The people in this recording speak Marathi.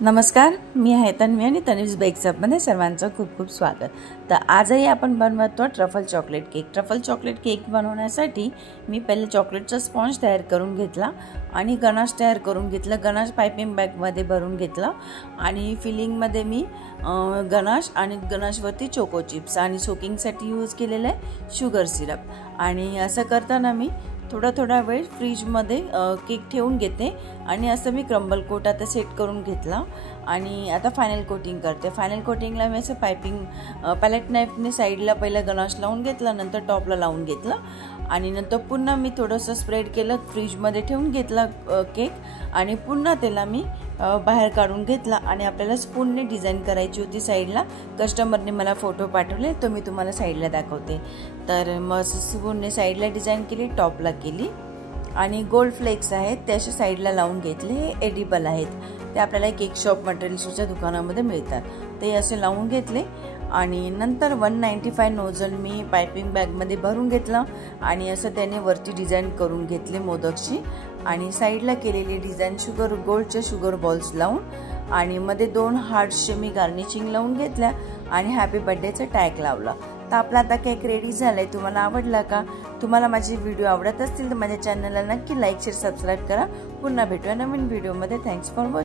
नमस्कार, मी आहे तन्वी आणि तन्वीज बेक्स अपमध्ये सर्वांचं खूप खूप स्वागत। तर आजही आपण बनवतो truffle chocolate cake. Truffle chocolate cake बनवण्यासाठी मी पहिले चॉकलेटचा स्पॉन्ज तयार करून घेतला आणि गनाश तयार करून घेतला। गनाश पाइपिंग बॅगमध्ये भरून घेतला आणि फिलिंगमध्ये मी गनाश आणि गनाशवरती चोको चिप्स आणि सोकिंगसाठी यूज केलेलं आहे शुगर सिरप। आणि असं करताना मी थोडा वेळ फ्रीजमध्ये केक ठेवून घेते आणि असं मी क्रम्बल कोट आता सेट करून घेतला आणि आता फायनल कोटिंग करते। फायनल कोटिंगला मी असं पाइपिंग पॅलेट नाईफने साईडला पहिला गनाश लावून घेतला, नंतर टॉपला लावून घेतला आणि नंतर पुन्हा मी थोडंसं स्प्रेड केलं, फ्रीजमध्ये ठेवून घेतला केक आणि पुन्हा त्याला मी बाहेर काढून घेतला आणि आपल्याला स्पूनने डिझाईन करायची होती साईडला। कस्टमरने मला फोटो पाठवले, तो मी तुम्हाला साईडला दाखवते। तर मग स्पूनने साईडला डिझाईन केली, टॉपला केली आणि गोल्ड फ्लेक्स आहेत ते असे साईडला लावून घेतले। हे एडिबल आहेत, ते आपल्याला केक शॉप मटेरियल्सच्या दुकानामध्ये मिळतात, ते असे लावून घेतले आणि नंतर 195 नोझल मी पाइपिंग बॅगमध्ये भरून घेतला आणि असं त्याने वरती डिझाईन करून घेतले मोदकची आणि साईडला केलेली डिझाईन गोल्डचे शुगर बॉल्स लावून आणि मध्ये 2 हार्ट्सचे मी गार्निशिंग लावून घेतल्या आणि हॅपी बर्थडेचा टॅग लावला। तर आपला आता केक रेडी झालाय। तुम्हाला आवडला का? तुम्हाला माझे व्हिडिओ आवडत असतील तर माझ्या चॅनलला नक्की लाईक शेअर सबस्क्राईब करा। पुन्हा भेटूया नवीन व्हिडिओमध्ये। Thanks for watching.